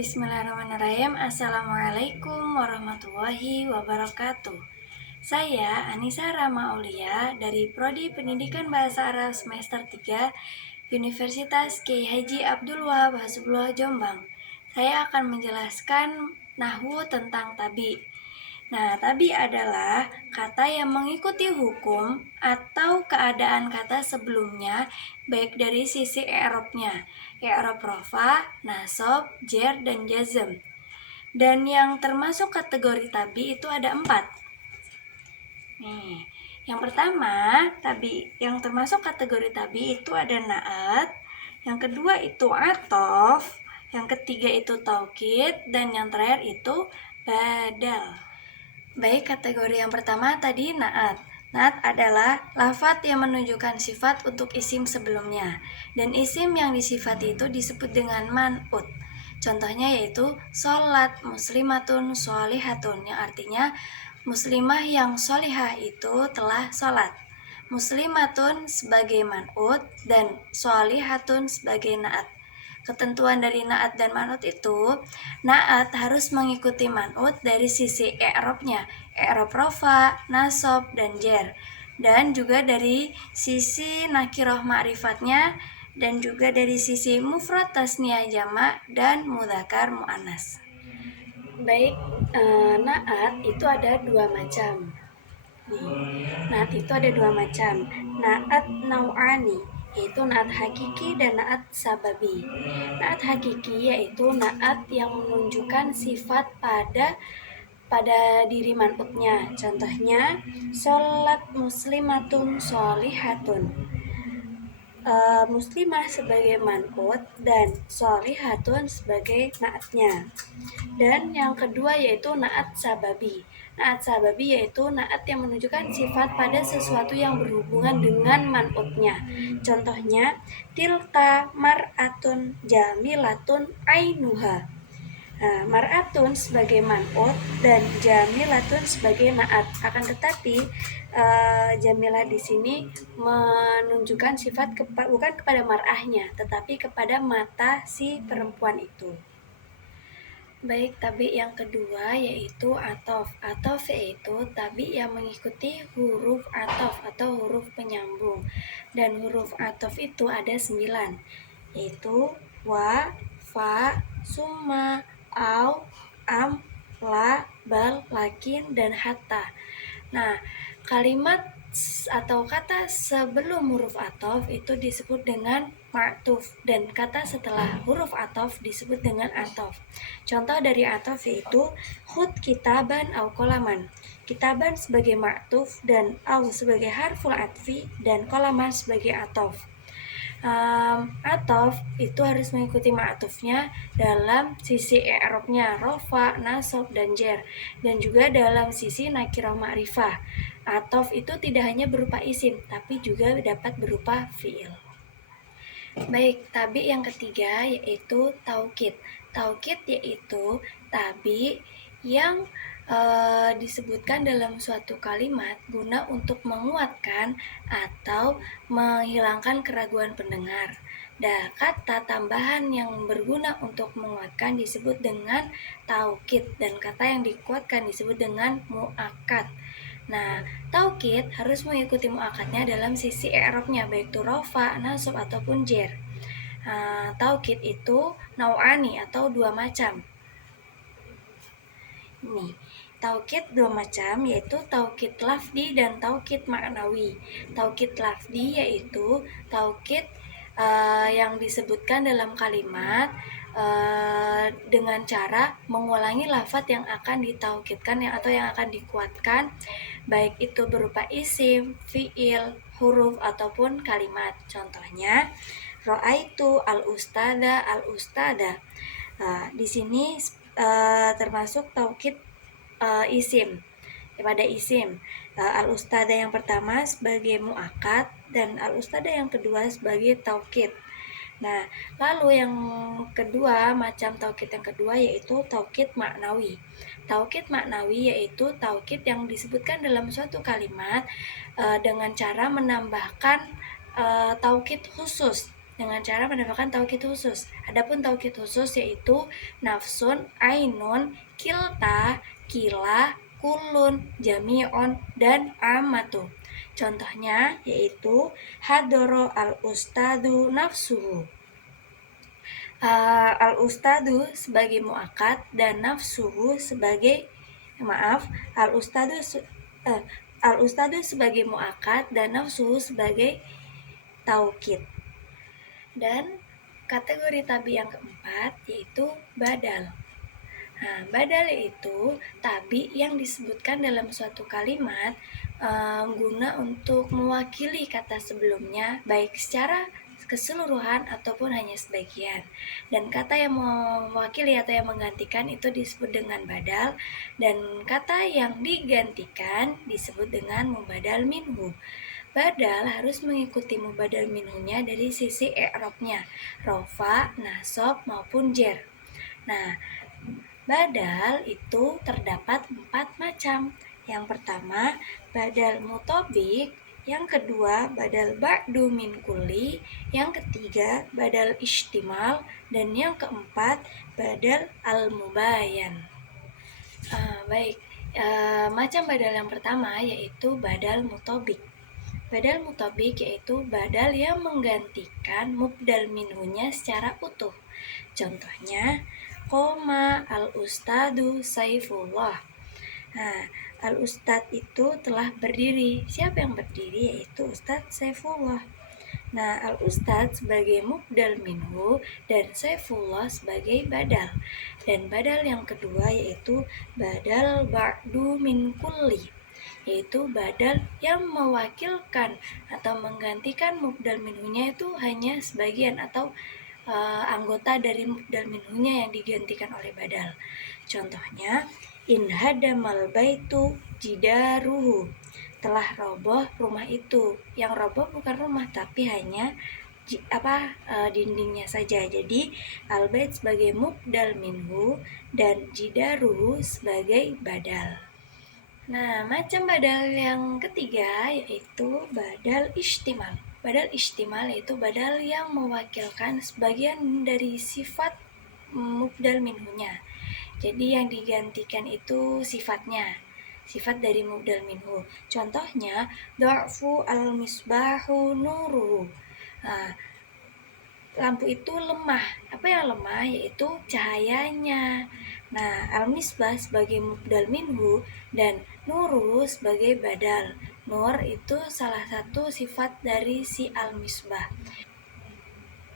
Bismillahirrahmanirrahim. Assalamualaikum warahmatullahi wabarakatuh. Saya Anissa Rama Aulia dari Prodi Pendidikan Bahasa Arab semester 3 Universitas Kiai Haji Abdul Wahab Hasbullah Jombang. Saya akan menjelaskan nahwu tentang tabi. Nah, tabi adalah kata yang mengikuti hukum atau keadaan kata sebelumnya, baik dari sisi i'rabnya, i'rab rafa, nasab, jer, dan jazm. Dan yang termasuk kategori tabi itu ada 4. Nih, yang pertama, tabi yang termasuk kategori tabi itu ada na'at, yang kedua itu atof, yang ketiga itu taukid, dan yang terakhir itu badal. Baik, kategori yang pertama tadi na'at. Na'at adalah lafadz yang menunjukkan sifat untuk isim sebelumnya. Dan isim yang disifati itu disebut dengan man'ut. Contohnya yaitu sholat muslimatun sholihatun, yang artinya muslimah yang sholihah itu telah sholat. Muslimatun sebagai man'ut dan sholihatun sebagai na'at. Ketentuan dari na'at dan man'ut itu, na'at harus mengikuti man'ut dari sisi i'rabnya, i'rab rafa, nasab, dan jer, dan juga dari sisi nakiroh ma'rifatnya, dan juga dari sisi mufrad tasniyah jamak dan mudzakkar muannas. Baik, na'at itu ada 2 macam. Na'at itu ada 2 macam. Na'at nau'ani, yaitu na'at hakiki dan na'at sababi. Na'at hakiki yaitu na'at yang menunjukkan sifat pada diri man'utnya. Contohnya, sholat muslimatun sholihatun. Muslimah sebagai man'ut dan sholihatun sebagai na'atnya. Dan yang kedua yaitu na'at sababi. Na'at sababi yaitu na'at yang menunjukkan sifat pada sesuatu yang berhubungan dengan man'utnya. Contohnya, tilka mar'atun jamilatun ainuha. Mar'atun sebagai man'ut dan jamilatun sebagai na'at. Akan tetapi jamilah di sini menunjukkan sifat bukan kepada mar'ahnya, tetapi kepada mata si perempuan itu. Baik, tabi yang kedua yaitu atof. Atof yaitu tabi yang mengikuti huruf atof atau huruf penyambung. Dan huruf atof itu ada 9, yaitu wa, fa, summa, au, am, la, bal, lakin, dan hatta. Nah, kalimat atau kata sebelum huruf atof itu disebut dengan ma'tuf, dan kata setelah huruf atof disebut dengan atof. Contoh dari atof yaitu khud kitaban au kolaman. Kitaban sebagai ma'tuf dan au sebagai harful atfi dan kolaman sebagai atof. Atof itu harus mengikuti ma'tufnya dalam sisi i'rabnya, rofa, nasab, dan jer, dan juga dalam sisi nakirah ma'rifah. Atof itu tidak hanya berupa isim, tapi juga dapat berupa fi'il. Baik, tabi yang ketiga yaitu taukid. Taukid yaitu tabi yang disebutkan dalam suatu kalimat guna untuk menguatkan atau menghilangkan keraguan pendengar. Dan kata tambahan yang berguna untuk menguatkan disebut dengan taukid, dan kata yang dikuatkan disebut dengan mu'akkad. Nah, taukid harus mengikuti mu'akkadnya dalam sisi i'rabnya, baik itu rafa, nasab, ataupun jer. Taukid itu nau'ani atau 2 macam. Nih, taukid 2 macam, yaitu taukid lafdi dan taukid ma'nawi. Taukid lafdi yaitu taukid yang disebutkan dalam kalimat dengan cara mengulangi lafadz yang akan ditaukidkan atau yang akan dikuatkan, baik itu berupa isim, fi'il, huruf, ataupun kalimat. Contohnya, ra'aitu al-ustada al-ustada. Di sini termasuk taukid isim. Pada isim, al-ustada yang pertama sebagai mu'akkad dan al-ustada yang kedua sebagai taukid. Nah, lalu yang kedua, macam taukid yang kedua yaitu taukid maknawi. Taukid maknawi yaitu taukid yang disebutkan dalam suatu kalimat dengan cara menambahkan taukid khusus. dengan cara menambahkan taukid khusus. Adapun taukid khusus yaitu nafsun, ainun, kilta, kila, kulun, jami'on, dan amatu. Contohnya yaitu hadoro al-ustadu nafsuhu. Al-ustadu sebagai muakkad dan nafsuhu sebagai al-ustadu al-ustadu sebagai muakkad dan nafsuhu sebagai taukid. Dan kategori tabi yang keempat yaitu badal. Nah, badal itu tabi yang disebutkan dalam suatu kalimat guna untuk mewakili kata sebelumnya baik secara keseluruhan ataupun hanya sebagian. Dan kata yang mewakili atau yang menggantikan itu disebut dengan badal, dan kata yang digantikan disebut dengan mubadal minhu. Badal harus mengikuti mubadal minhunya dari sisi i'rabnya, rofa, nasab maupun jer. Nah, badal itu terdapat 4 macam. Yang pertama, badal mutobik. Yang kedua, badal ba'du min kulli. Yang ketiga, badal istimal. Dan yang keempat, badal al-mubayan. Macam badal yang pertama yaitu badal mutobik. Badal mutobik yaitu badal yang menggantikan mubdal minhunya secara utuh. Contohnya, koma al-ustadu Saifullah. Nah, al-ustad itu telah berdiri. Siapa yang berdiri? Yaitu Ustadz Saifullah. Nah, al-ustad sebagai mubdal minhu dan Saifullah sebagai badal. Dan badal yang kedua yaitu badal ba'du min kulli, yaitu badal yang mewakilkan atau menggantikan mubdal minhunya itu hanya sebagian atau anggota dari mubdal minhunya yang digantikan oleh badal. Contohnya, in hadamal baitu jidaruhu, telah roboh rumah itu. Yang roboh bukan rumah tapi hanya dindingnya saja. Jadi al-bait sebagai mubdal minhu dan jidaruhu sebagai badal. Nah, macam badal yang ketiga yaitu badal istimal. Badal istimal yaitu badal yang mewakilkan sebagian dari sifat mubdal minhunya. Jadi yang digantikan itu sifatnya, sifat dari mubdal minhu. Contohnya, dha'fu al-misbahu nuruhu. Nah, lampu itu lemah. Apa yang lemah? Yaitu cahayanya. Nah, al-misbah sebagai mubdal minhu dan nuru sebagai badal. Nur itu salah satu sifat dari si al-misbah.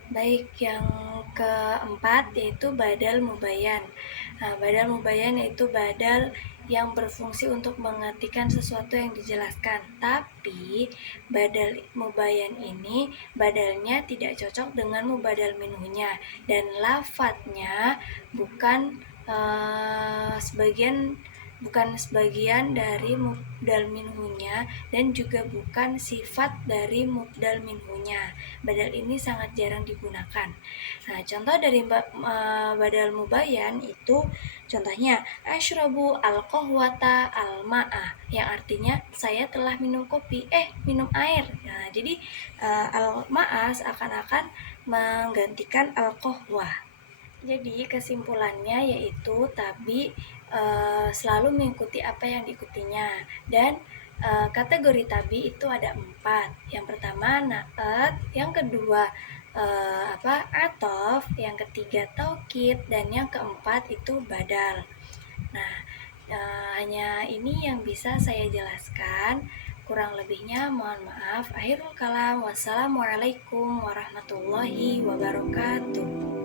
Baik, yang keempat yaitu badal mubayan. Nah, badal mubayan yaitu badal yang berfungsi untuk mengartikan sesuatu yang dijelaskan. Tapi badal mubayan ini badalnya tidak cocok dengan mubadal minhunya, dan lafadznya bukan sebagian dari mubdal minhunya dan juga bukan sifat dari mubdal minhunya. Badal ini sangat jarang digunakan. Nah, contoh dari badal mubayan itu contohnya asyrabu al-qahwata al-ma'ah, yang artinya saya telah minum kopi, minum air. Nah, jadi al-ma'ah seakan-akan menggantikan al-qahwah. Jadi kesimpulannya yaitu tabi selalu mengikuti apa yang diikutinya, dan kategori tabi itu ada 4. Yang pertama na'at, yang kedua atof, yang ketiga taukid, dan yang keempat itu badal. Nah, hanya ini yang bisa saya jelaskan. Kurang lebihnya mohon maaf. Akhirul kalam. Wassalamualaikum warahmatullahi wabarakatuh.